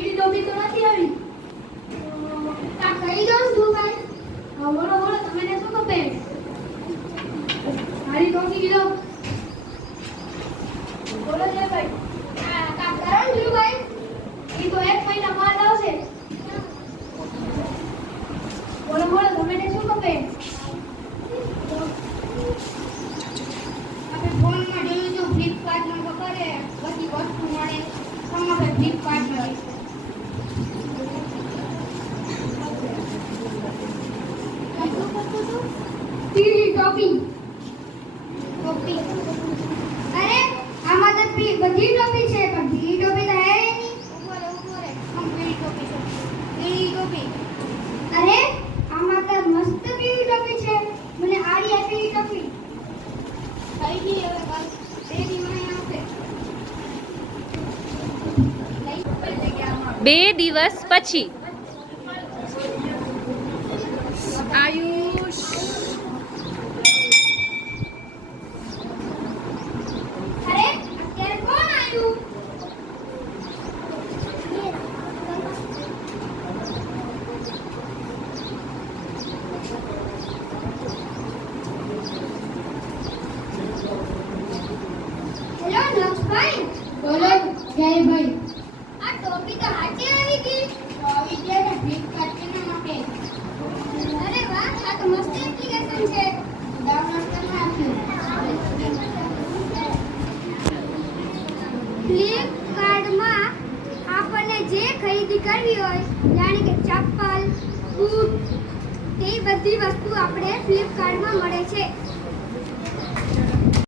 બીડી ડોબી તો નથી આવી. આ કઈ દોસ તું ભાઈ? હા બોલો બોલો, તમને શું ખપે? મારી ટોપી લો. બોલો જે ભાઈ. આ કામ કરો ને ભાઈ. ઈ તો 1 મહિના બાદ આવશે. બોલો બોલો, તમને શું ખપે? આપણે ફોનમાં જોયું તો ફ્લિપકાર્ટમાં તો કરે બધી વસ્તુ મળે. તમારે ફ્લિપકાર્ટમાં બીડી ટોપી. ટોપી. અરે આમાં તો બધી ટોપી છે પણ બીડી ટોપી તો હે નહીં. ઉભો રે આમ બીડી ટોપી છે. બીડી ટોપી. અરે આમાં તો મસ્ત બીડી ટોપી છે. મને આડી આ બીડી ટોપી. કઈ નહીં હવે કાલ ડેરી માં આવશે. લઈ જગ્યામાં 2 દિવસ પછી આયુષ અરે અત્યારે કોણ આવ્યું? હેલો નક્ષભાઈ. બોલો જયભાઈ. આ ટોપી તો હાચે આવી ગઈ. તો આવી ગયા ને ફ્લિપકાર્ટ કેના માટે અરે વાહ, આ તો મસ્ત એપ્લિકેશન છે. ડાઉનલોડ કરી નાખ્યું. ફ્લિપકાર્ટમાં આપણને જે ખરીદી કરવી હોય, જાણે કે ચપ્પલ, બૂટ, તે બધી વસ્તુ આપણે ફ્લિપકાર્ટમાં મળે છે.